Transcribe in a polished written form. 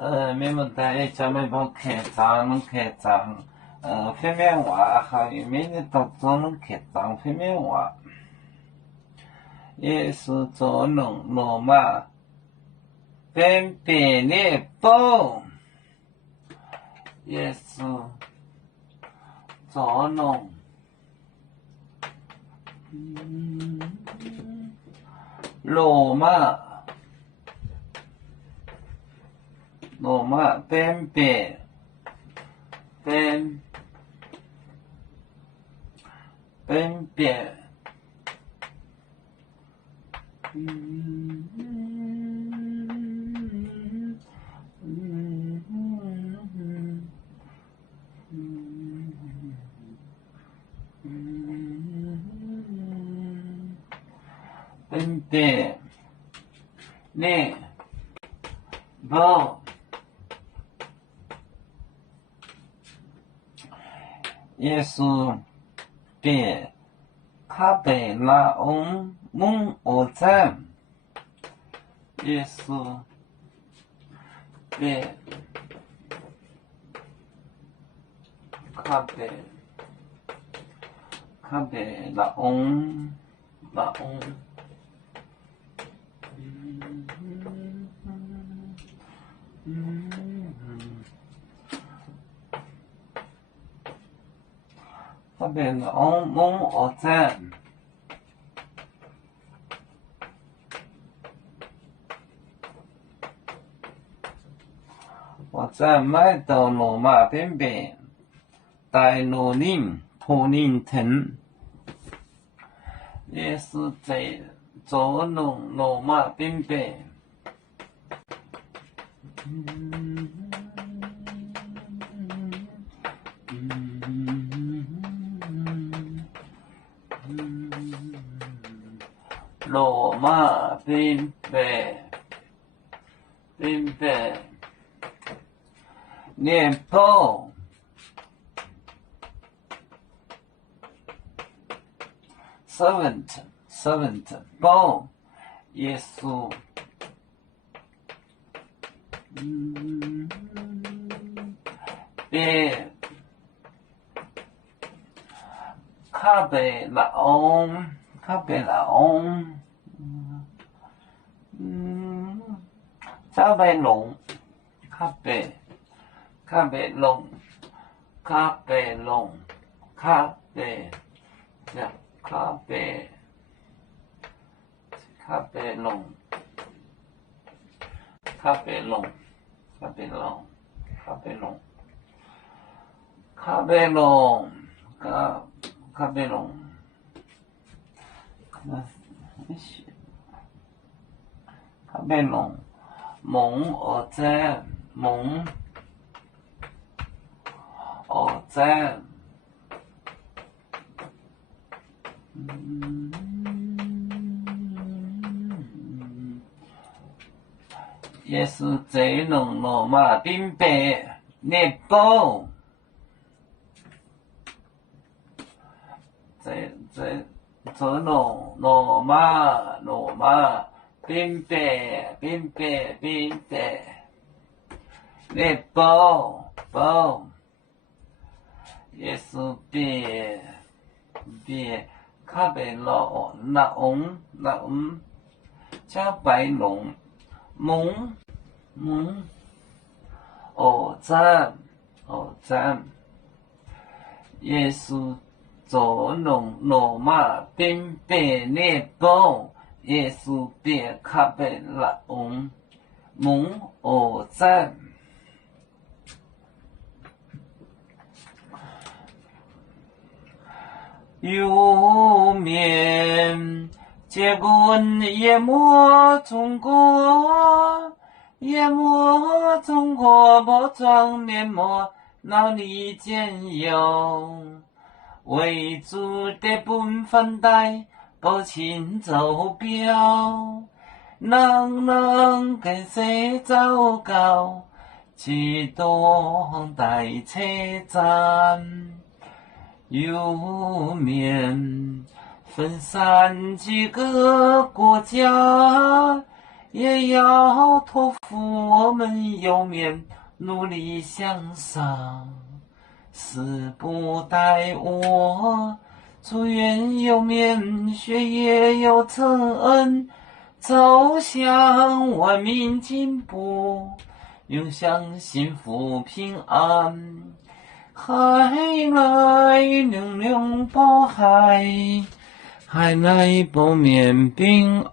没问题，咱们帮开张，方面话还有每日都能开张方面话，也是做农罗马，分别列包，也是做农，罗马分别列包，耶稣别卡贝拉翁蒙奥赞，耶稣别卡贝拉翁卡贝拉翁蒙奥赞。我在麦当罗马边边，带罗林托林腾，也是在做农罗马边边。罗马边边，年报，servant 报，耶稣，别卡贝拉翁，卡贝龙，卡贝龙，蒙奥赞，也是在农罗马边边年报，在做农罗马边边年报，也是别卡贝罗那翁加白龙蒙奥赞，也是做农罗马边边年报，也是别卡贝拉翁蒙奥赞。有面结棍淹没中国，包装面膜脑里间有，为主的本分带不清走标，能跟谁糟糕，启动带车站。有面分散几个国家，也要托付我们右面努力向上。死不待我，祝愿右面学业有成，走向文明进步，永享幸福平安。海来玲珑宝海，海来保面平安。